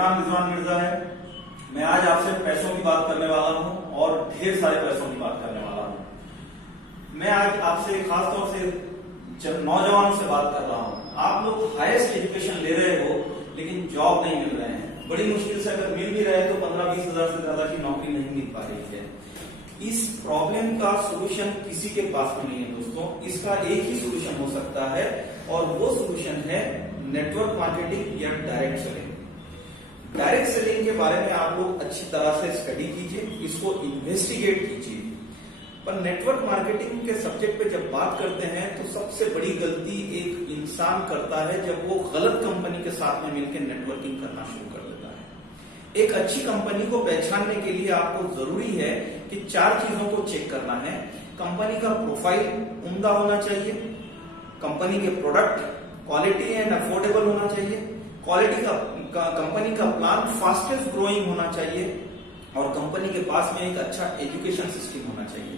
नाम रिजवान मिर्जा है। मैं आज आपसे पैसों की बात करने वाला हूं और ढेर सारे पैसों की बात करने वाला हूं। मैं आज आपसे खास तौर से नौजवानों से बात कर रहा हूं। आप लोग हाईएस्ट एजुकेशन ले रहे हो लेकिन जॉब नहीं मिल रहे हैं। बड़ी मुश्किल से अगर मिल भी रहे तो 15-20 हजार से ज्यादा की नौकरी नहीं मिल पा रही है। इस प्रॉब्लम का सोल्यूशन किसी के पास में नहीं है दोस्तों। इसका एक ही सोल्यूशन हो सकता है और वो सोल्यूशन है नेटवर्क मार्केटिंग या डायरेक्ट सेलिंग। डायरेक्ट सेलिंग के बारे में आप लोग अच्छी तरह से स्टडी कीजिए, इसको इन्वेस्टिगेट कीजिए। पर नेटवर्क मार्केटिंग के सब्जेक्ट पे जब बात करते हैं तो सबसे बड़ी गलती एक इंसान करता है जब वो गलत कंपनी के साथ में मिलकर नेटवर्किंग करना शुरू कर देता है। एक अच्छी कंपनी को पहचानने के लिए आपको जरूरी है कि 4 चीजों को चेक करना है। कंपनी का प्रोफाइल उम्दा होना चाहिए, कंपनी के प्रोडक्ट क्वालिटी एंड अफोर्डेबल होना चाहिए, क्वालिटी का कंपनी का प्लान फास्टेस्ट ग्रोइंग होना चाहिए और कंपनी के पास में एक अच्छा एजुकेशन सिस्टम होना चाहिए।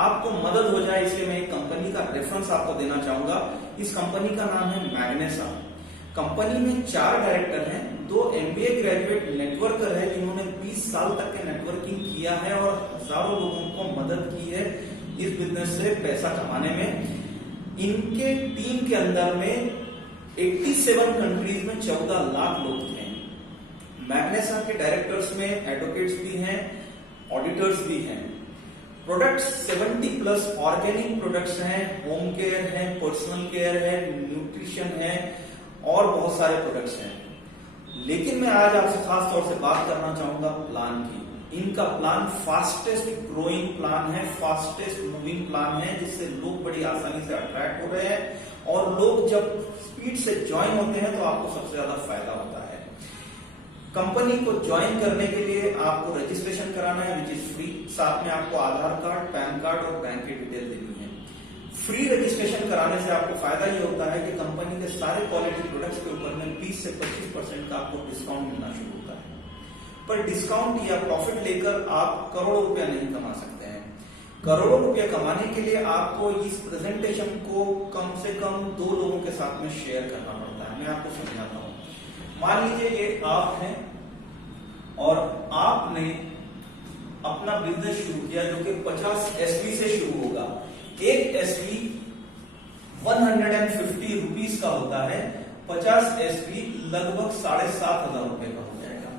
आपको मदद हो जाए इसलिए मैं एक कंपनी का रेफरेंस आपको देना चाहूंगा। इस कंपनी का नाम है मैग्नेसा। कंपनी में 4 डायरेक्टर हैं, 2 MBA ग्रेजुएट नेटवर्कर है जिन्होंने 20 साल तक के नेटवर्किंग किया है और हजारों लोगों को मदद की है इस बिजनेस से पैसा कमाने में। इनके टीम के अंदर में 87 कंट्रीज में 14 लाख लोग थे। मैग्नेसा के डायरेक्टर्स में एडवोकेट्स भी हैं, ऑडिटर्स भी हैं। प्रोडक्ट्स 70+ ऑर्गेनिक प्रोडक्ट्स हैं, होम केयर है, पर्सनल केयर है, न्यूट्रिशन है और बहुत सारे प्रोडक्ट्स हैं। लेकिन मैं आज आपसे खास तौर से बात करना चाहूंगा प्लान की। इनका प्लान फास्टेस्ट ग्रोइंग प्लान है, फास्टेस्ट मूविंग प्लान है, जिससे लोग बड़ी आसानी से अट्रैक्ट हो रहे हैं और लोग जब स्पीड से ज्वाइन होते हैं तो आपको सबसे ज्यादा फायदा होता है। कंपनी को ज्वाइन करने के लिए आपको रजिस्ट्रेशन कराना है विच इज फ्री। साथ में आपको आधार कार्ड, पैन कार्ड और बैंक की डिटेल देनी है। फ्री रजिस्ट्रेशन कराने से आपको फायदा ये होता है कि कंपनी के सारे क्वालिटी प्रोडक्ट्स के ऊपर में 20 से 25% का आपको डिस्काउंट मिलना शुरू होता है। पर डिस्काउंट या प्रॉफिट लेकर आप करोड़ों रुपया नहीं कमा सकते हैं। करोड़ों रुपया कमाने के लिए आपको इस प्रेजेंटेशन को कम से कम 2 लोगों के साथ में शेयर करना पड़ता है। मैं आपको समझाता हूँ। मान लीजिए ये आप हैं और आपने अपना बिजनेस शुरू किया जो कि 50 SV से शुरू होगा। एक SV 150 रुपीज का होता है, 50 SV लगभग 7,500 रुपए का हो जाएगा।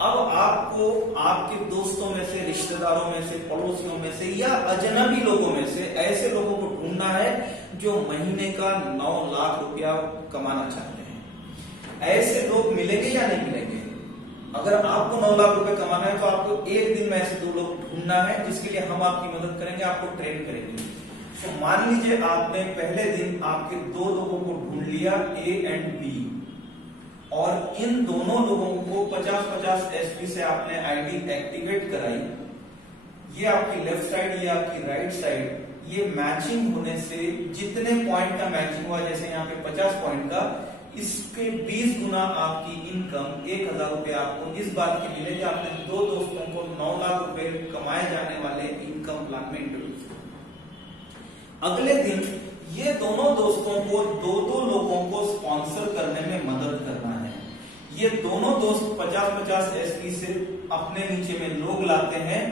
अब आपको आपके दोस्तों में से, रिश्तेदारों में से, पड़ोसियों में से या अजनबी लोगों में से ऐसे लोगों को ढूंढना है जो महीने का 9 लाख रुपया कमाना चाहते हैं। ऐसे लोग मिलेंगे या नहीं मिलेंगे? अगर आपको 9 लाख रुपए कमाना है तो आपको एक दिन में ऐसे 2 लोग ढूंढना है जिसके लिए हम आपकी मदद करेंगे, आपको ट्रेन करेंगे। तो मान लीजिए आपने पहले दिन आपके 2 लोगों को ढूंढ लिया, A और B, और इन दोनों लोगों को 50-50 SV से आपने आईडी एक्टिवेट कराई। ये आपकी लेफ्ट साइड, ये आपकी राइट साइड, ये मैचिंग होने से जितने पॉइंट का मैचिंग हुआ, जैसे यहाँ पे 50 पॉइंट का, इसके 20 गुना आपकी इनकम 1,000 रुपए आपको इस बात की मिलेगी आपने 2 दोस्तों को 9 लाख रुपए कमाए जाने वाले इनकम प्लान में इंट्रोड्यूस किया। अगले दिन ये दोनों दोस्तों को 2-2 लोगों को स्पॉन्सर करने में मदद करना है। ये दोनों दोस्त 50-50 SV से अपने नीचे में लोग लाते हैं।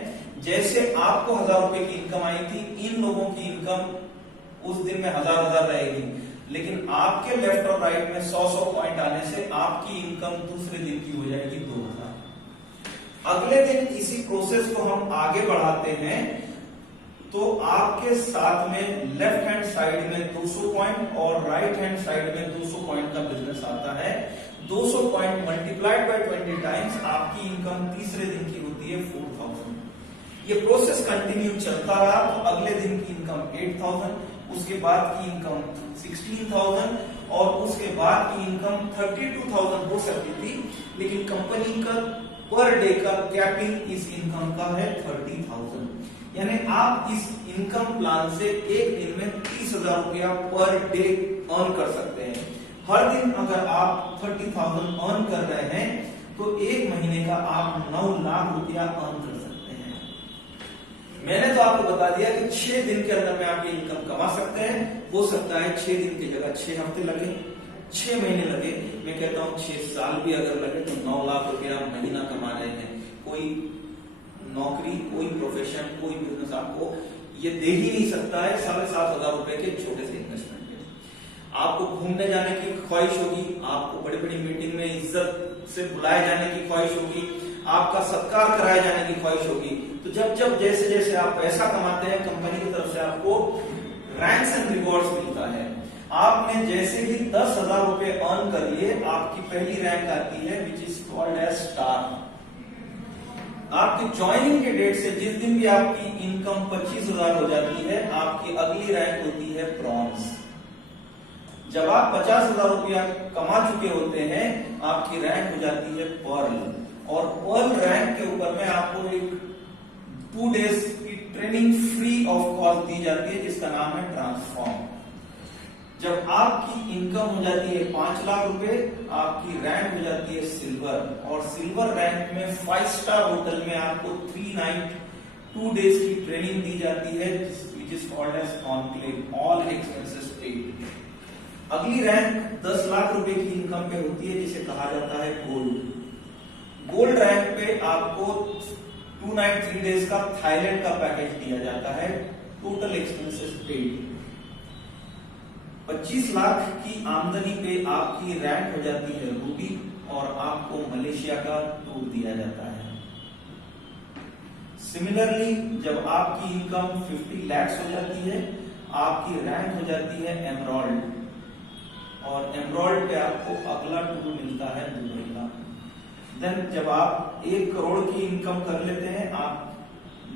जैसे आपको 1,000 रुपए की इनकम आई थी, इन लोगों की इनकम उस दिन में 1,000 रहेगी, लेकिन आपके लेफ्ट और राइट में 100 पॉइंट आने से आपकी इनकम दूसरे दिन की हो जाएगी 2,000। अगले दिन इसी प्रोसेस को हम आगे बढ़ाते हैं तो आपके साथ में लेफ्ट हैंड साइड में 200 पॉइंट और राइट हैंड साइड में 200 पॉइंट का बिजनेस आता है। 200 पॉइंट मल्टीप्लाइड बाय 20 टाइम्स आपकी इनकम तीसरे दिन की होती है 4,000। ये प्रोसेस कंटिन्यू चलता रहा तो अगले दिन की इनकम 8,000, उसके बाद की इनकम 16,000 और उसके बाद की इनकम 32,000 हो सकती थी, लेकिन कंपनी का पर डे का कैपिंग इस इनकम का है 30,000। यानी आप इस इनकम प्लान से एक दिन में 30,000 रुपया पर डे अर्न कर सकते हैं। हर दिन अगर आप 30,000 अर्न कर रहे हैं तो एक महीने का आप 9 लाख रुपया अर्न कर सकते हैं। मैंने तो आपको बता दिया कि 6 दिन के अंदर में आप ये इनकम कमा सकते हैं। हो सकता है 6 दिन की जगह 6 हफ्ते लगे, 6 महीने लगे, मैं कहता हूं 6 साल भी अगर लगे तो 9 कोई नौकरी, कोई प्रोफेशन, कोई बिजनेस आपको ये दे ही नहीं सकता है 7,500 रुपए के छोटे से इन्वेस्टमेंट में। आपको घूमने जाने की ख्वाहिश होगी, आपको बड़ी बड़ी मीटिंग में इज्जत से बुलाए जाने की ख्वाहिश होगी, आपका सत्कार कराए जाने की ख्वाहिश होगी। तो जब जब जैसे जैसे आप पैसा कमाते हैं, कंपनी की तरफ से आपको रैंक्स एंड रिवॉर्ड्स मिलता है। आपने जैसे ही 10,000 रुपए अर्न कर लिए, आपकी पहली रैंक आती है which is called as star. आपकी ज्वाइनिंग के डेट से जिस दिन भी आपकी इनकम 25,000 हो जाती है, आपकी अगली रैंक होती है ब्रॉन्ज। जब आप 50,000 रुपया कमा चुके होते हैं, आपकी रैंक हो जाती है पर्ल। और पर्ल रैंक के ऊपर में आपको एक 2 days की ट्रेनिंग फ्री ऑफ कॉस्ट दी जाती है, जिसका नाम है ट्रांसफॉर्म। जब आपकी इनकम हो जाती है 5 लाख रुपए, आपकी रैंक हो जाती है सिल्वर। और सिल्वर रैंक में 5 स्टार होटल में आपको 3 नाइट 2 days की ट्रेनिंग दी जाती है, which is called as conclave, all expenses paid. अगली रैंक 10 लाख रुपए की इनकम पे होती है, जिसे कहा जाता है गोल्ड। गोल्ड रैंक पे आपको 2 नाइट 3 days का थाईलैंड का पैकेज दिया जाता है, टोटल एक्सपेंसेस पेड। 25 लाख की आमदनी पे आपकी रैंक हो जाती है रूबी, और आपको मलेशिया का टूर दिया जाता है। सिमिलरली जब आपकी इनकम 50 lakhs हो जाती है, आपकी रैंक हो जाती है एमराल्ड। और एमराल्ड पे आपको अगला टूर मिलता है दुबई का। देन जब आप 1 करोड़ की इनकम कर लेते हैं, आप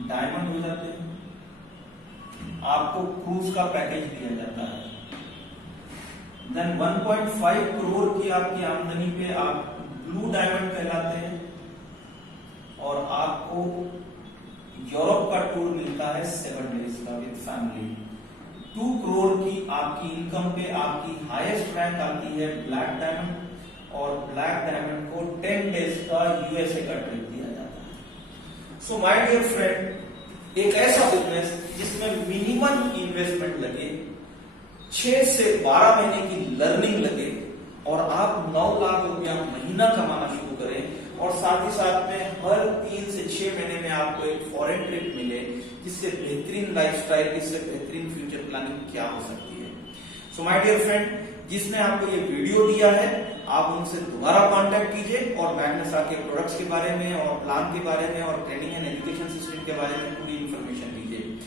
डायमंड हो जाते हैं, आपको क्रूज का पैकेज दिया जाता है। देन 1.5 करोड़ की आपकी आमदनी पे आप ब्लू डायमंड कहलाते हैं, और आपको यूरोप का टूर मिलता है 7 days का विद फैमिली। 2 करोड़ की आपकी इनकम पे आपकी हाईएस्ट रैंक आती है ब्लैक डायमंड, और ब्लैक डायमंड को 10 days का यूएसए का ट्रिप दिया जाता है। सो माय डियर फ्रेंड, एक ऐसा बिजनेस जिसमें मिनिमम इन्वेस्टमेंट लगे, 6 से 12 महीने की लर्निंग लगे, और आप 9 लाख रुपया महीना कमाना शुरू करें, और साथ ही साथ में हर 3 से 6 महीने में आपको एक फॉरेन ट्रिप मिले, जिससे बेहतरीन लाइफस्टाइल, इससे बेहतरीन फ्यूचर प्लानिंग क्या हो सकती है। सो माय डियर फ्रेंड, जिसने आपको ये वीडियो दिया है, आप उनसे दोबारा कांटेक्ट कीजिए और मैग्नेसा के प्रोडक्ट्स के बारे में, और प्लान के बारे में, और ट्रेनिंग एंड एजुकेशन सिस्टम के बारे में पूरी इंफॉर्मेशन दीजिए।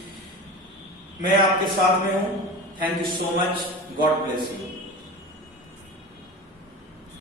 मैं आपके साथ में हूं। Thank you so much. God bless you.